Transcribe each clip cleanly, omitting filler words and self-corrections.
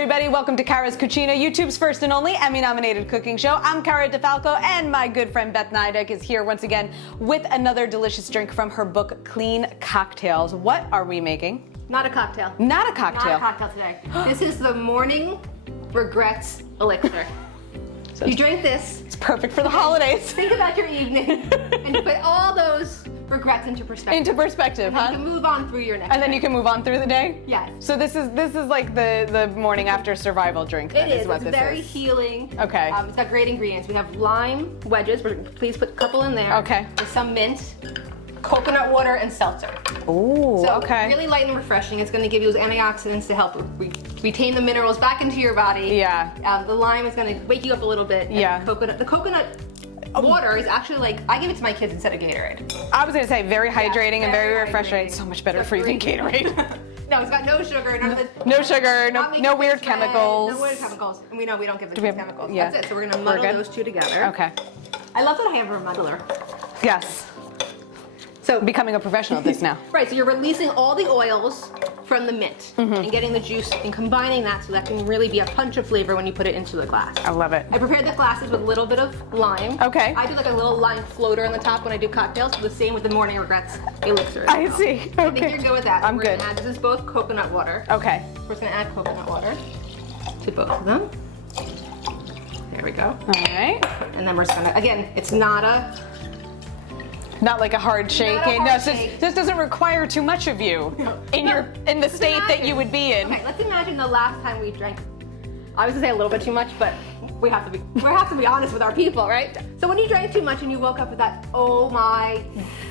everybody. Welcome to Cara's Cucina, YouTube's first and only Emmy-nominated cooking show. I'm Cara Di Falco, and my good friend Beth Nydick is here once again with another delicious drink from her book, Clean Cocktails. What are we making? Not a cocktail. Not a cocktail. Not a cocktail today. This is the Morning Regrets Elixir. So you drink this. It's perfect for the holidays. Think about your evening and you put all those regrets into perspective. Into perspective, huh? You can move on through your next And then day. you can move on through the day? Yes. So this is like the morning after survival drink. It is. What It's this very is. healing. Okay. It's got great ingredients. We have lime wedges. Please put a couple in there. Okay. With some mint, coconut water, and seltzer. Ooh, So okay. really light and refreshing. It's going to give you those antioxidants to help retain the minerals back into your body. Yeah. The lime is going to wake you up a little bit. And Yeah. The coconut water is actually like, I give it to my kids instead of Gatorade. I was going to say very hydrating and very very refreshing. hydrating. It's so much better It's for you than green. Gatorade. No, it's got no sugar. No sugar, not making no weird kids red, chemicals. No weird chemicals. And we know we don't give the we kids have- chemicals. yeah. That's it. So we're going to We're muddle good? those two together. Okay. I love that I have a muddler. Yes. So Becoming a professional at this now. Right, so you're releasing all the oils from the mint and getting the juice and combining that so that can really be a punch of flavor when you put it into the glass. I love it. I prepared the glasses with a little bit of lime. Okay. I do like a little lime floater on the top when I do cocktails, so the same with the Morning Regrets Elixir. I see. I think Okay. you're good with that. I'm We're good. Gonna add, this is both coconut water. Okay. We're just gonna add coconut water to both of them. There we go. All right. And then we're just gonna, again, it's not a, Not like a hard shake. Not a hard No, shake. this doesn't require too much of you in the state that you would be in. okay, let's imagine the last time we drank, I was gonna say a little bit too much, but we have to be honest with our people, right? So when you drank too much and you woke up with that, oh my,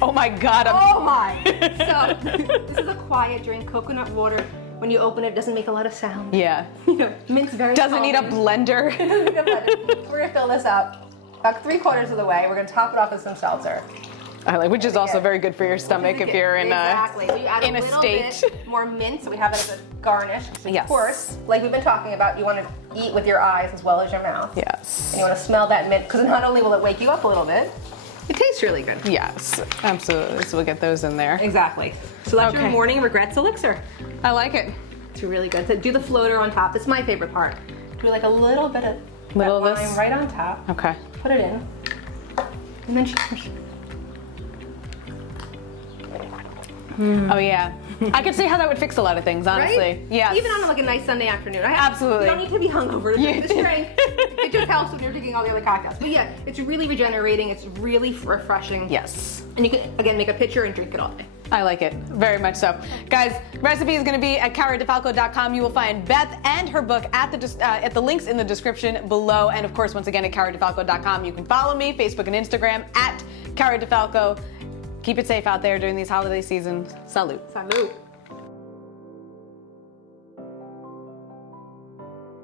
Oh my God. oh my. So this is a quiet drink, coconut water. When you open it, it doesn't make a lot of sound. Yeah. You know, mint's very Doesn't need a calming. blender. We're gonna fill this up about 3/4 of the way. We're gonna top it off with some seltzer. I like, which is also good. very good for your stomach if you're in exactly. So you add in a a little state. bit more mint, so we have it as a garnish. So Yes. Of course, like we've been talking about, you want to eat with your eyes as well as your mouth. Yes. And you want to smell that mint, because not only will it wake you up a little bit, it tastes really good. Yes, absolutely. So we'll get those in there. Exactly. So that's your Okay. Morning Regrets Elixir. I like it. It's really good. So do the floater on top. That's my favorite part. Do like a little bit of Little that of this? lime right on top. Okay. Put it in. And then cheers. Oh yeah. I could see how that would fix a lot of things, honestly. Right? Yes. Even on like a nice Sunday afternoon. Absolutely. You don't need to be hungover to drink this drink. It just helps when you're drinking all the other cocktails. But yeah, it's really regenerating. It's really refreshing. Yes. And you can, again, make a pitcher and drink it all day. I like it very much so. Guys, recipe is going to be at caradifalco.com. You will find Beth and her book at the links in the description below. And of course, once again, at caradifalco.com. You can follow me, Facebook and Instagram at Cara Di Falco. Keep it safe out there during these holiday seasons. Salute. Salud.